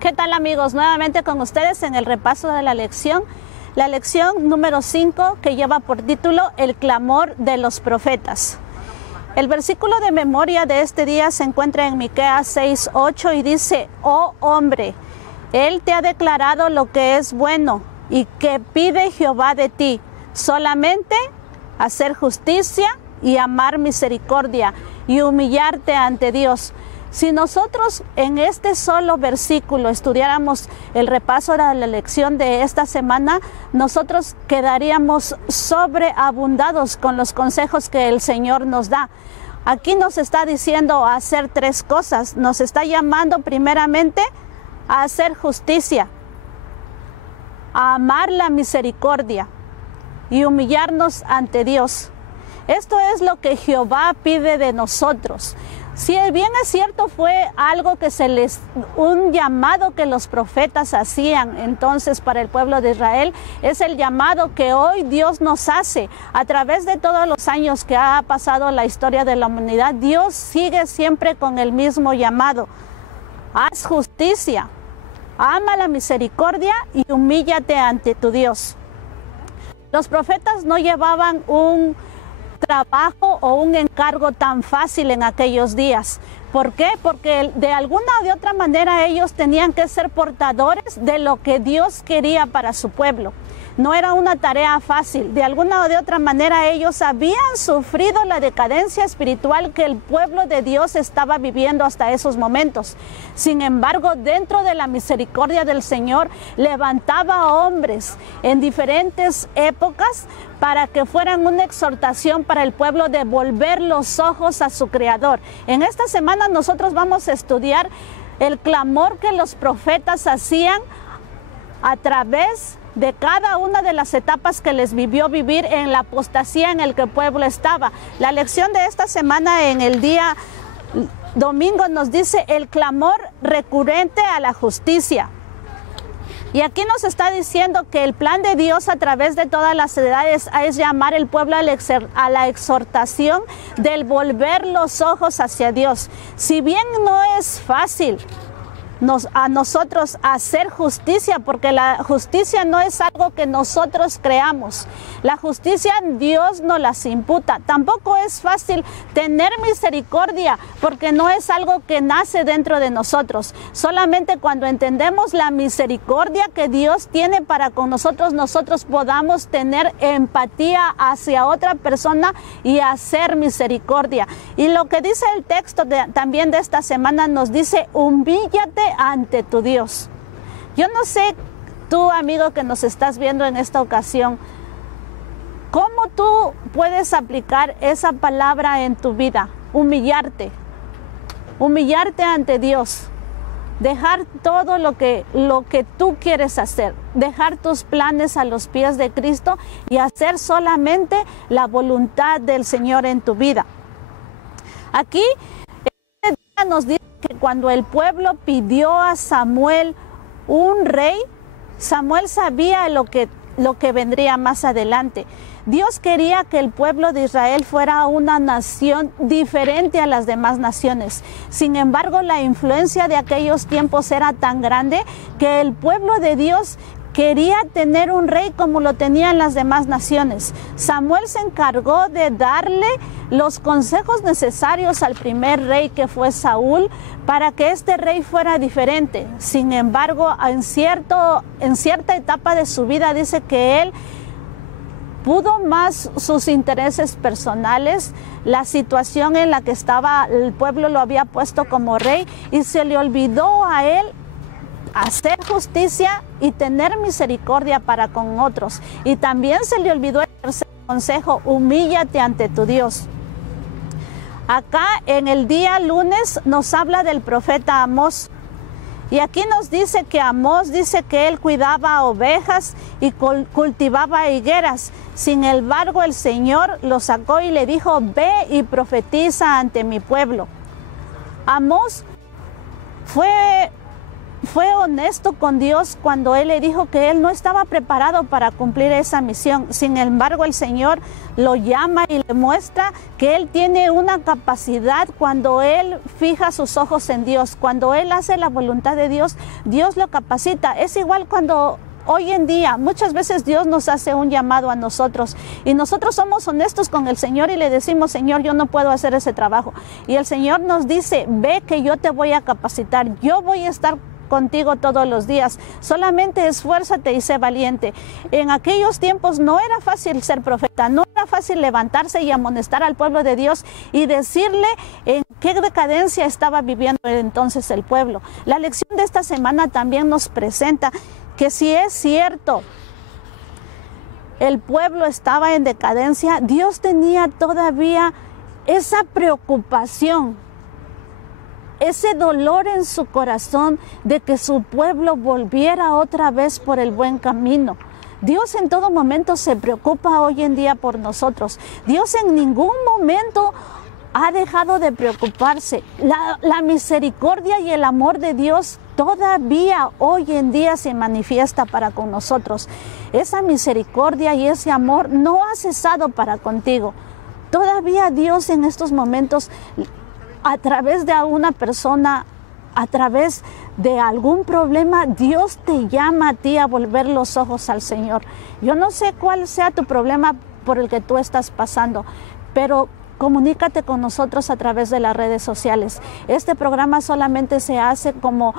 ¿Qué tal, amigos? Nuevamente con ustedes en el repaso de la lección número 5, que lleva por título El clamor de los profetas. El versículo de memoria de este día se encuentra en Miqueas 6:8 y dice: Oh hombre, Él te ha declarado lo que es bueno y que pide Jehová de ti, solamente hacer justicia y amar misericordia y humillarte ante Dios. Si nosotros en este solo versículo estudiáramos el repaso de la lección de esta semana, nosotros quedaríamos sobreabundados con los consejos que el Señor nos da. Aquí nos está diciendo a hacer tres cosas. Nos está llamando primeramente a hacer justicia, a amar la misericordia y humillarnos ante Dios. Esto es lo que Jehová pide de nosotros. Si bien es cierto, fue algo que un llamado que los profetas hacían entonces para el pueblo de Israel, es el llamado que hoy Dios nos hace a través de todos los años que ha pasado la historia de la humanidad. Dios sigue siempre con el mismo llamado: haz justicia, ama la misericordia y humíllate ante tu Dios. Los profetas no llevaban un trabajo o un encargo tan fácil en aquellos días. ¿Por qué? Porque de alguna o de otra manera ellos tenían que ser portadores de lo que Dios quería para su pueblo. No era una tarea fácil. De alguna o de otra manera ellos habían sufrido la decadencia espiritual que el pueblo de Dios estaba viviendo hasta esos momentos. Sin embargo, dentro de la misericordia del Señor, levantaba hombres en diferentes épocas para que fueran una exhortación para el pueblo de volver los ojos a su Creador. En esta semana nosotros vamos a estudiar el clamor que los profetas hacían a través de cada una de las etapas que les vivió vivir en la apostasía en el que el pueblo estaba. La lección de esta semana en el día domingo nos dice el clamor recurrente a la justicia. Y aquí nos está diciendo que el plan de Dios a través de todas las edades es llamar al pueblo a la exhortación del volver los ojos hacia Dios. Si bien no es fácil a nosotros hacer justicia, porque la justicia no es algo que nosotros creamos. La justicia Dios nos las imputa. Tampoco es fácil tener misericordia, porque no es algo que nace dentro de nosotros. Solamente cuando entendemos la misericordia que Dios tiene para con nosotros, nosotros podamos tener empatía hacia otra persona y hacer misericordia. Y lo que dice el texto también de esta semana nos dice: humíllate ante tu Dios. Yo no sé, tú, amigo que nos estás viendo en esta ocasión, ¿cómo tú puedes aplicar esa palabra en tu vida? Humillarte ante Dios, dejar todo lo que tú quieres hacer, dejar tus planes a los pies de Cristo y hacer solamente la voluntad del Señor en tu vida. Aquí este día nos dice que cuando el pueblo pidió a Samuel un rey, Samuel sabía lo que vendría más adelante. Dios quería que el pueblo de Israel fuera una nación diferente a las demás naciones. Sin embargo, la influencia de aquellos tiempos era tan grande que el pueblo de Dios quería tener un rey como lo tenían las demás naciones. Samuel se encargó de darle los consejos necesarios al primer rey, que fue Saúl, para que este rey fuera diferente. Sin embargo, en cierta etapa de su vida dice que él pudo más sus intereses personales, la situación en la que estaba, el pueblo lo había puesto como rey, y se le olvidó a él hacer justicia y tener misericordia para con otros. Y también se le olvidó el tercer consejo: humíllate ante tu Dios. Acá en el día lunes nos habla del profeta Amós. Y aquí nos dice que Amós dice que él cuidaba ovejas y cultivaba higueras. Sin embargo, el Señor lo sacó y le dijo: ve y profetiza ante mi pueblo. Amós fue fue honesto con Dios cuando él le dijo que él no estaba preparado para cumplir esa misión. Sin embargo, el Señor lo llama y le muestra que él tiene una capacidad cuando él fija sus ojos en Dios. Cuando él hace la voluntad de Dios, Dios lo capacita. Es igual cuando hoy en día, muchas veces Dios nos hace un llamado a nosotros y nosotros somos honestos con el Señor y le decimos: Señor, yo no puedo hacer ese trabajo. Y el Señor nos dice: ve que yo te voy a capacitar, yo voy a estar contigo todos los días, solamente esfuérzate y sé valiente. En aquellos tiempos no era fácil ser profeta, no era fácil levantarse y amonestar al pueblo de Dios y decirle en qué decadencia estaba viviendo entonces el pueblo. La lección de esta semana también nos presenta que si es cierto el pueblo estaba en decadencia, Dios tenía todavía esa preocupación, ese dolor en su corazón de que su pueblo volviera otra vez por el buen camino. Dios en todo momento se preocupa hoy en día por nosotros. Dios en ningún momento ha dejado de preocuparse. La misericordia y el amor de Dios todavía hoy en día se manifiesta para con nosotros. Esa misericordia y ese amor no ha cesado para contigo. Todavía Dios en estos momentos, a través de alguna persona, a través de algún problema, Dios te llama a ti a volver los ojos al Señor. Yo no sé cuál sea tu problema por el que tú estás pasando, pero comunícate con nosotros a través de las redes sociales. Este programa solamente se hace como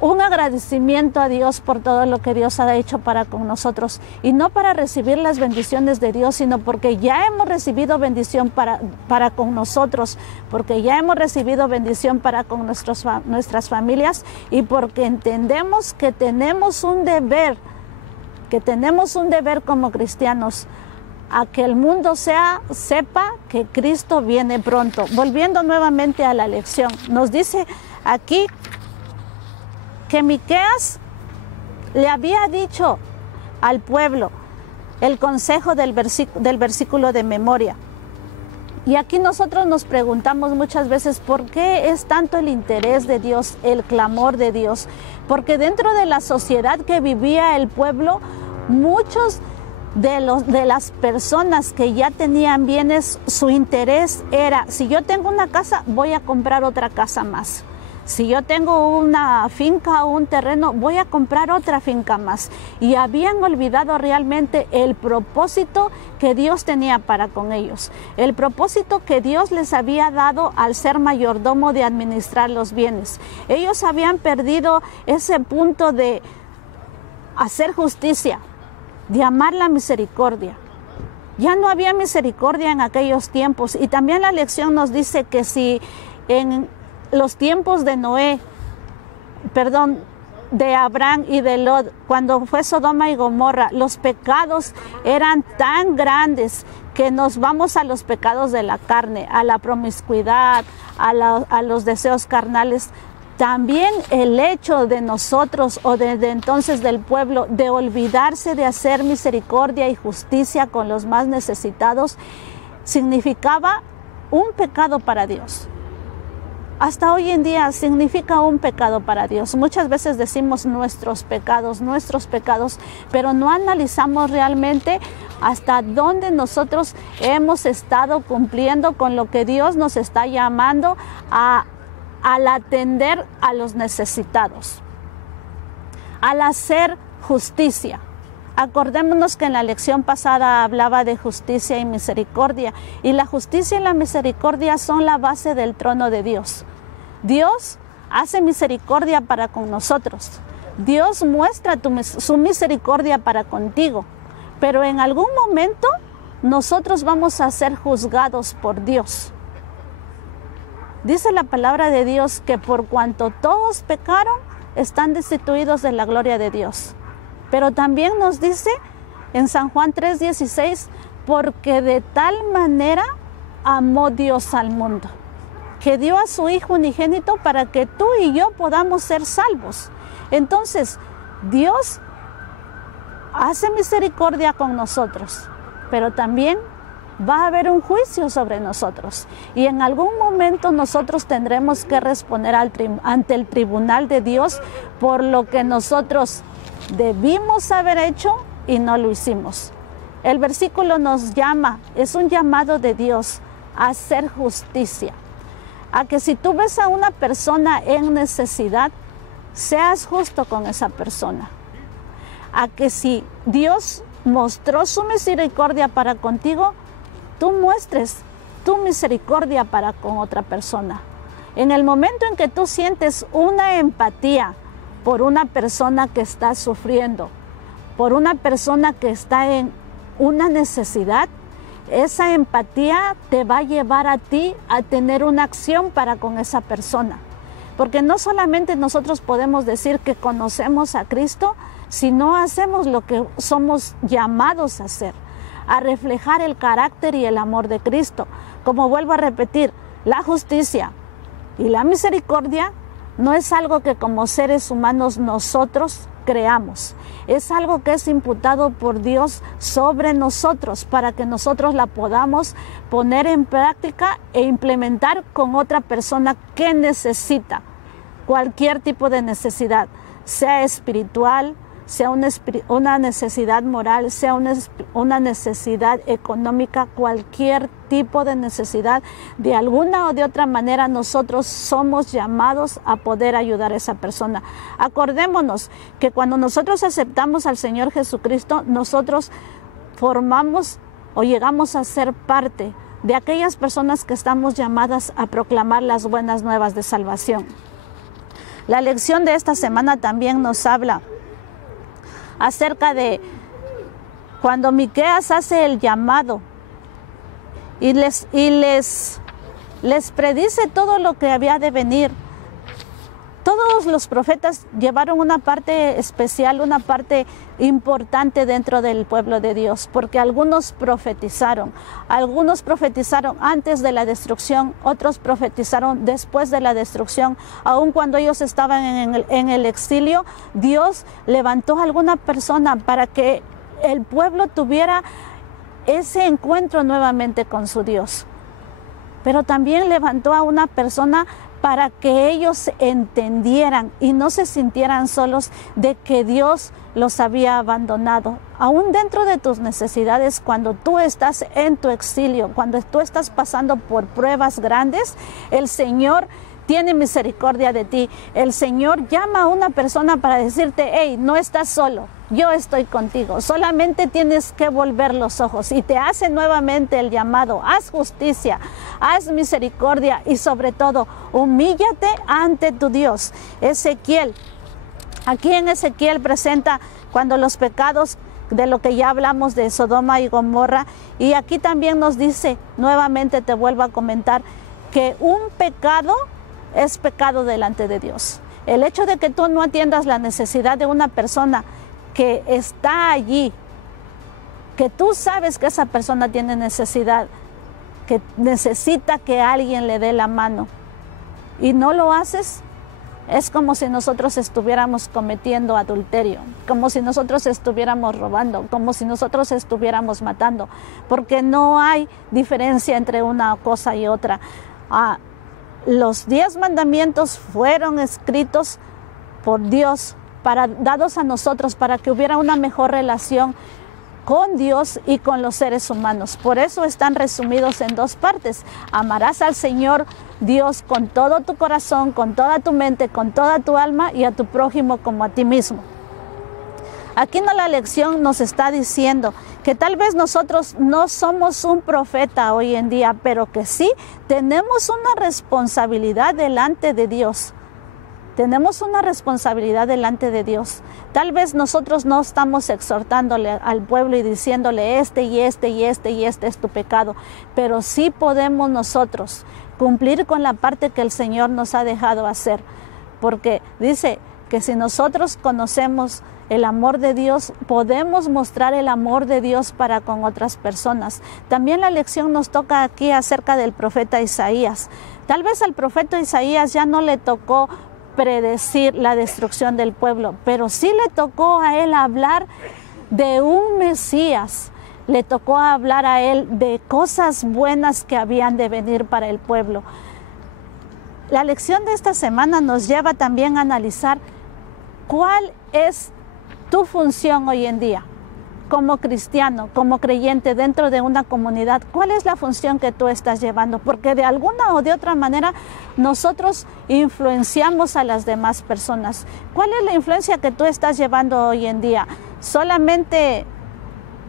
un agradecimiento a Dios por todo lo que Dios ha hecho para con nosotros, y no para recibir las bendiciones de Dios, sino porque ya hemos recibido bendición para con nosotros, porque ya hemos recibido bendición para con nuestras familias, y porque entendemos que tenemos un deber como cristianos, a que el mundo sepa que Cristo viene pronto. Volviendo nuevamente a la lección, nos dice aquí que Miqueas le había dicho al pueblo el consejo del versículo de memoria. Y aquí nosotros nos preguntamos muchas veces por qué es tanto el interés de Dios, el clamor de Dios. Porque dentro de la sociedad que vivía el pueblo, muchos de las personas que ya tenían bienes, su interés era: si yo tengo una casa, voy a comprar otra casa más. Si yo tengo una finca o un terreno, voy a comprar otra finca más. Y habían olvidado realmente el propósito que Dios tenía para con ellos. El propósito que Dios les había dado al ser mayordomo de administrar los bienes. Ellos habían perdido ese punto de hacer justicia, de amar la misericordia. Ya no había misericordia en aquellos tiempos. Y también la lección nos dice que si en los tiempos de de Abraham y de Lot, cuando fue Sodoma y Gomorra, los pecados eran tan grandes que nos vamos a los pecados de la carne, a la promiscuidad, a los deseos carnales. También el hecho de nosotros, o desde entonces del pueblo, de olvidarse de hacer misericordia y justicia con los más necesitados, significaba un pecado para Dios. Hasta hoy en día significa un pecado para Dios. Muchas veces decimos nuestros pecados, pero no analizamos realmente hasta dónde nosotros hemos estado cumpliendo con lo que Dios nos está llamando al atender a los necesitados, al hacer justicia. Acordémonos que en la lección pasada hablaba de justicia y misericordia, y la justicia y la misericordia son la base del trono de Dios. Dios hace misericordia para con nosotros. Dios muestra su misericordia para contigo, pero en algún momento nosotros vamos a ser juzgados por Dios. Dice la palabra de Dios que por cuanto todos pecaron, están destituidos de la gloria de Dios. Pero también nos dice en San Juan 3:16, porque de tal manera amó Dios al mundo, que dio a su Hijo unigénito para que tú y yo podamos ser salvos. Entonces, Dios hace misericordia con nosotros, pero también va a haber un juicio sobre nosotros. Y en algún momento nosotros tendremos que responder ante el tribunal de Dios por lo que nosotros debimos haber hecho y no lo hicimos. El versículo nos llama, es un llamado de Dios a hacer justicia. A que si tú ves a una persona en necesidad, seas justo con esa persona. A que si Dios mostró su misericordia para contigo, tú muestres tu misericordia para con otra persona. En el momento en que tú sientes una empatía por una persona que está sufriendo, por una persona que está en una necesidad, esa empatía te va a llevar a ti a tener una acción para con esa persona. Porque no solamente nosotros podemos decir que conocemos a Cristo, si no hacemos lo que somos llamados a hacer, a reflejar el carácter y el amor de Cristo. Como vuelvo a repetir, la justicia y la misericordia no es algo que como seres humanos nosotros creamos. Es algo que es imputado por Dios sobre nosotros para que nosotros la podamos poner en práctica e implementar con otra persona que necesita cualquier tipo de necesidad, sea espiritual, sea una necesidad moral, sea una necesidad económica, cualquier tipo de necesidad, de alguna o de otra manera nosotros somos llamados a poder ayudar a esa persona. Acordémonos que cuando nosotros aceptamos al Señor Jesucristo, nosotros formamos o llegamos a ser parte de aquellas personas que estamos llamadas a proclamar las buenas nuevas de salvación. La lección de esta semana también nos habla acerca de cuando Miqueas hace el llamado y les predice todo lo que había de venir. Todos los profetas llevaron una parte especial, una parte importante dentro del pueblo de Dios, porque algunos profetizaron antes de la destrucción, otros profetizaron después de la destrucción. Aun cuando ellos estaban en el exilio, Dios levantó a alguna persona para que el pueblo tuviera ese encuentro nuevamente con su Dios. Pero también levantó a una persona para que ellos entendieran y no se sintieran solos de que Dios los había abandonado. Aún dentro de tus necesidades, cuando tú estás en tu exilio, cuando tú estás pasando por pruebas grandes, el Señor tiene misericordia de ti. El Señor llama a una persona para decirte: hey, no estás solo, yo estoy contigo. Solamente tienes que volver los ojos, y te hace nuevamente el llamado: haz justicia, haz misericordia y sobre todo, humíllate ante tu Dios. Aquí en Ezequiel presenta cuando los pecados de lo que ya hablamos de Sodoma y Gomorra, y aquí también nos dice, nuevamente te vuelvo a comentar, que un pecado es pecado delante de Dios. El hecho de que tú no atiendas la necesidad de una persona que está allí, que tú sabes que esa persona tiene necesidad, que necesita que alguien le dé la mano, y no lo haces, es como si nosotros estuviéramos cometiendo adulterio, como si nosotros estuviéramos robando, como si nosotros estuviéramos matando, porque no hay diferencia entre una cosa y otra. Los 10 mandamientos fueron escritos por Dios, dados a nosotros para que hubiera una mejor relación con Dios y con los seres humanos. Por eso están resumidos en 2 partes. Amarás al Señor Dios con todo tu corazón, con toda tu mente, con toda tu alma, y a tu prójimo como a ti mismo. Aquí la lección nos está diciendo que tal vez nosotros no somos un profeta hoy en día, pero que sí tenemos una responsabilidad delante de Dios. Tenemos una responsabilidad delante de Dios. Tal vez nosotros no estamos exhortándole al pueblo y diciéndole este es tu pecado, pero sí podemos nosotros cumplir con la parte que el Señor nos ha dejado hacer, porque dice que si nosotros conocemos el amor de Dios, podemos mostrar el amor de Dios para con otras personas. También la lección nos toca aquí acerca del profeta Isaías. Tal vez al profeta Isaías ya no le tocó predecir la destrucción del pueblo, pero sí le tocó a él hablar de un Mesías, le tocó hablar a él de cosas buenas que habían de venir para el pueblo. La lección de esta semana nos lleva también a analizar cuál es tu función hoy en día. Como cristiano, como creyente dentro de una comunidad, ¿cuál es la función que tú estás llevando? Porque de alguna o de otra manera nosotros influenciamos a las demás personas. ¿Cuál es la influencia que tú estás llevando hoy en día? ¿Solamente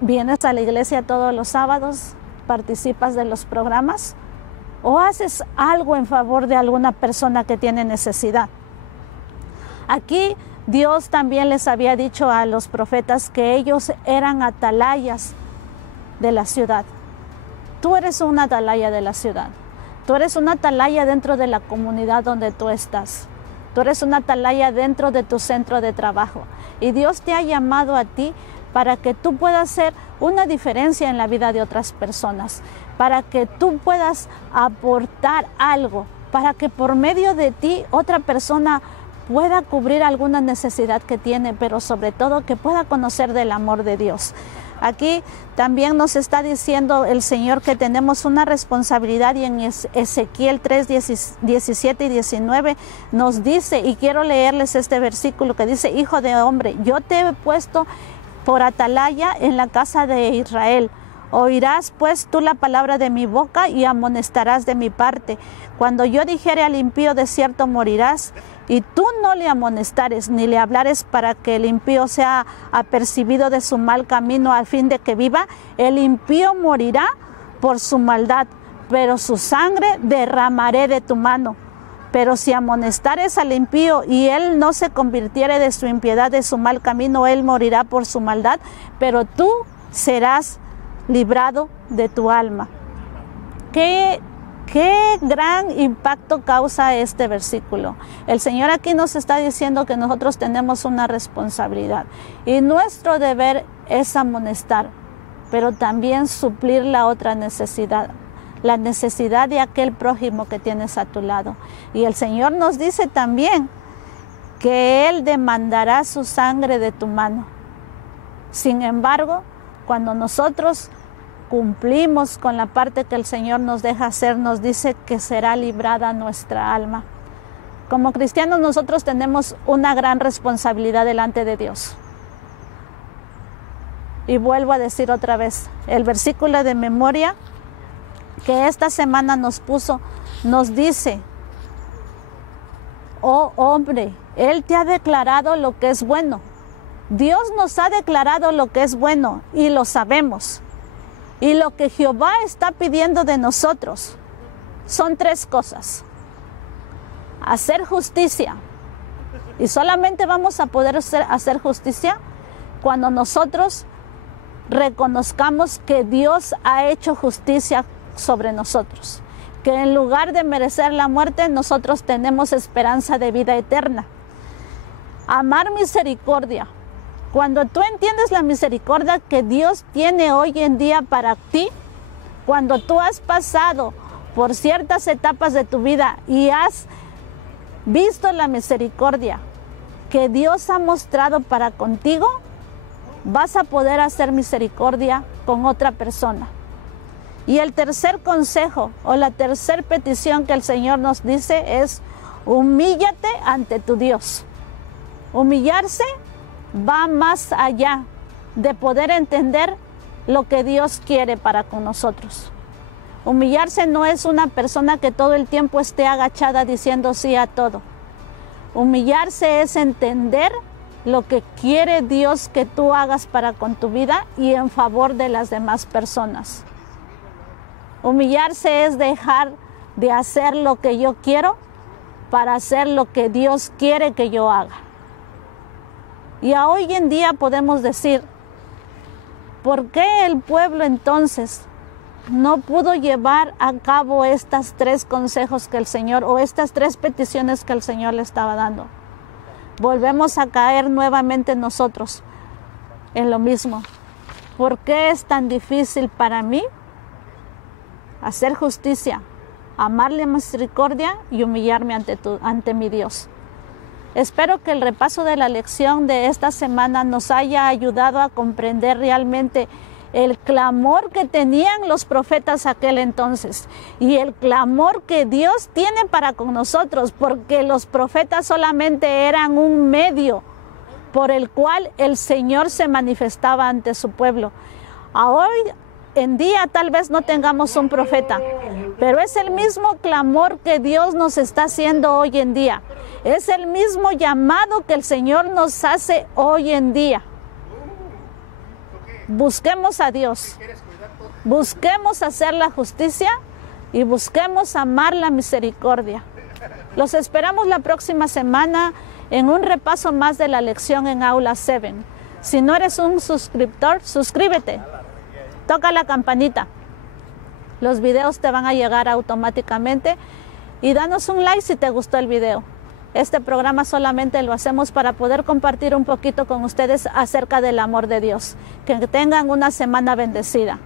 vienes a la iglesia todos los sábados? ¿Participas de los programas? ¿O haces algo en favor de alguna persona que tiene necesidad? Aquí Dios también les había dicho a los profetas que ellos eran atalayas de la ciudad. Tú eres una atalaya de la ciudad. Tú eres una atalaya dentro de la comunidad donde tú estás. Tú eres una atalaya dentro de tu centro de trabajo. Y Dios te ha llamado a ti para que tú puedas hacer una diferencia en la vida de otras personas, para que tú puedas aportar algo, para que por medio de ti otra persona pueda cubrir alguna necesidad que tiene, pero sobre todo que pueda conocer del amor de Dios. Aquí también nos está diciendo el Señor que tenemos una responsabilidad, y en Ezequiel 3, 17 y 19 nos dice, y quiero leerles este versículo que dice: Hijo de hombre, yo te he puesto por atalaya en la casa de Israel. Oirás pues tú la palabra de mi boca y amonestarás de mi parte. Cuando yo dijere al impío, de cierto morirás, y tú no le amonestares ni le hablares para que el impío sea apercibido de su mal camino a fin de que viva, el impío morirá por su maldad, pero su sangre derramaré de tu mano. Pero si amonestares al impío y él no se convirtiere de su impiedad, de su mal camino, él morirá por su maldad, pero tú serás librado de tu alma. ¿Qué gran impacto causa este versículo? El Señor aquí nos está diciendo que nosotros tenemos una responsabilidad y nuestro deber es amonestar, pero también suplir la otra necesidad, la necesidad de aquel prójimo que tienes a tu lado. Y el Señor nos dice también que Él demandará su sangre de tu mano. Sin embargo, cuando nosotros cumplimos con la parte que el Señor nos deja hacer, nos dice que será librada nuestra alma. Como cristianos nosotros tenemos una gran responsabilidad delante de Dios. Y vuelvo a decir otra vez, el versículo de memoria que esta semana nos puso, nos dice: oh hombre, Él te ha declarado lo que es bueno. Dios nos ha declarado lo que es bueno y lo sabemos. Y lo que Jehová está pidiendo de nosotros son 3 cosas. Hacer justicia. Y solamente vamos a poder hacer justicia cuando nosotros reconozcamos que Dios ha hecho justicia sobre nosotros. Que en lugar de merecer la muerte, nosotros tenemos esperanza de vida eterna. Amar misericordia. Cuando tú entiendes la misericordia que Dios tiene hoy en día para ti, cuando tú has pasado por ciertas etapas de tu vida y has visto la misericordia que Dios ha mostrado para contigo, vas a poder hacer misericordia con otra persona. Y el tercer consejo o la tercera petición que el Señor nos dice es: humíllate ante tu Dios. Humillarse va más allá de poder entender lo que Dios quiere para con nosotros. Humillarse no es una persona que todo el tiempo esté agachada diciendo sí a todo. Humillarse es entender lo que quiere Dios que tú hagas para con tu vida y en favor de las demás personas. Humillarse es dejar de hacer lo que yo quiero para hacer lo que Dios quiere que yo haga. Y hoy en día podemos decir, ¿por qué el pueblo entonces no pudo llevar a cabo estas 3 consejos que el Señor, o estas 3 peticiones que el Señor le estaba dando? Volvemos a caer nuevamente nosotros en lo mismo. ¿Por qué es tan difícil para mí hacer justicia, amarle misericordia y humillarme ante mi Dios? Espero que el repaso de la lección de esta semana nos haya ayudado a comprender realmente el clamor que tenían los profetas aquel entonces y el clamor que Dios tiene para con nosotros, porque los profetas solamente eran un medio por el cual el Señor se manifestaba ante su pueblo. Hoy en día tal vez no tengamos un profeta, pero es el mismo clamor que Dios nos está haciendo hoy en día. Es el mismo llamado que el Señor nos hace hoy en día. Busquemos a Dios, busquemos hacer la justicia y busquemos amar la misericordia. Los esperamos la próxima semana en un repaso más de la lección en Aula 7. Si no eres un suscriptor, suscríbete, toca la campanita. Los videos te van a llegar automáticamente y danos un like si te gustó el video. Este programa solamente lo hacemos para poder compartir un poquito con ustedes acerca del amor de Dios. Que tengan una semana bendecida.